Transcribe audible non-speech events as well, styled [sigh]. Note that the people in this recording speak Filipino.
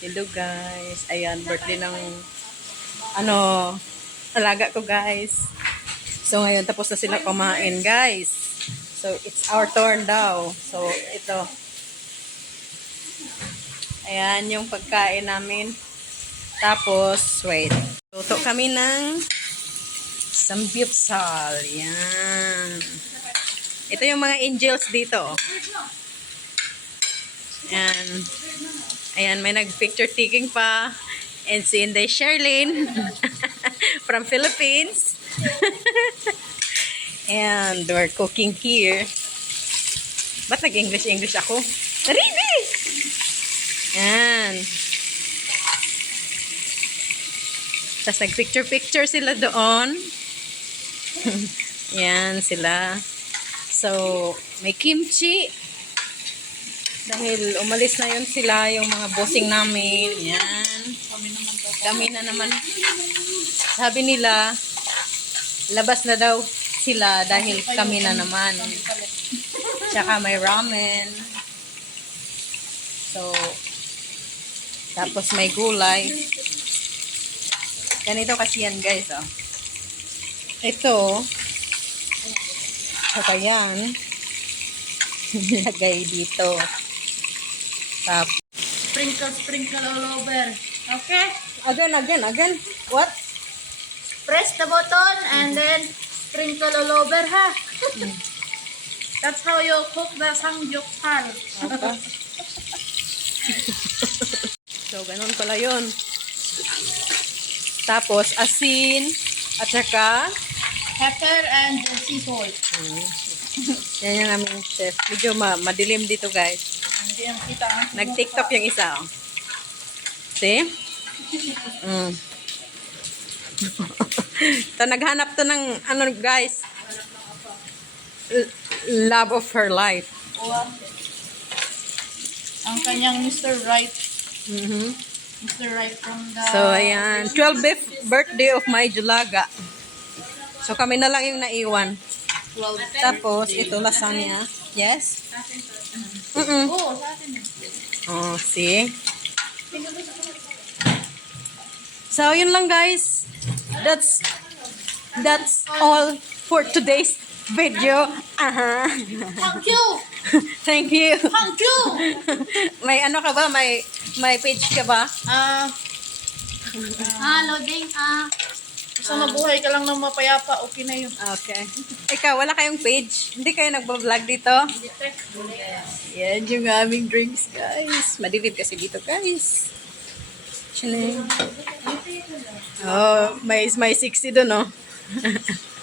Hello guys. Ayan, birthday ng ano, alaga ko guys. So ngayon tapos na sila kumain guys. So it's our turn daw. So ito. Ayan yung pagkain namin. Tapos, wait. Luto kami ng sambyupsal. Yan. Ito yung mga angels dito. Ayan. Ayan, may nag-picture taking pa. And si Inday Sherlyn [laughs] from Philippines. [laughs] And we're cooking here. Ba't nag-English-English ako? Ribi! Yan. Tapos nag-picture-picture sila doon. [laughs] Yan sila. So, may kimchi. Dahil umalis na yun sila, yung mga bossing namin. Yan. Kami na naman. Sabi nila, labas na daw sila dahil kami na naman. Tsaka may ramen. So, tapos may gulay. Ganito kasi yan guys, oh. Ito, saka yan, [laughs] nilagay dito. Tapos, Sprinkle, sprinkle all over. Okay? again, again, again. What? Press the button and then sprinkle all over, ha? [laughs] That's how you cook the samgyupsal. [laughs] Okay. so, ganun pala yun. Tapos, asin, at saka, Pepper and sea salt. yan yung aming chef. Medyo ma madilim dito, guys. Hindi ang kita. ah. Nag-tiktok yung isa, oh. See? Mm. [laughs] so, naghanap to ng, ano, guys, l- love of her life. Wow. Ang kanyang Mr. Right. Mhm. Mr. Right from the... So, ayan. 12th birthday of my Julaga. So, kami na lang yung naiwan. 12. Tapos, ito, lasagna. Yes? See? So, yun lang guys. That's, that's all for today's video. Aha. Thank you! [laughs] Thank you. Thank you! [laughs] May ano ka ba? May, may page ka ba? Ah, ah, loading, ah. Basta mabuhay ka lang ng mapayapa, okay na yun. Okay. Ikaw, wala kayong page? Hindi kayo nagbablog dito? Yan yung aming drinks, guys. Madilim kasi dito, guys. Chineng. Oh, may, may 60 doon, oh. [laughs]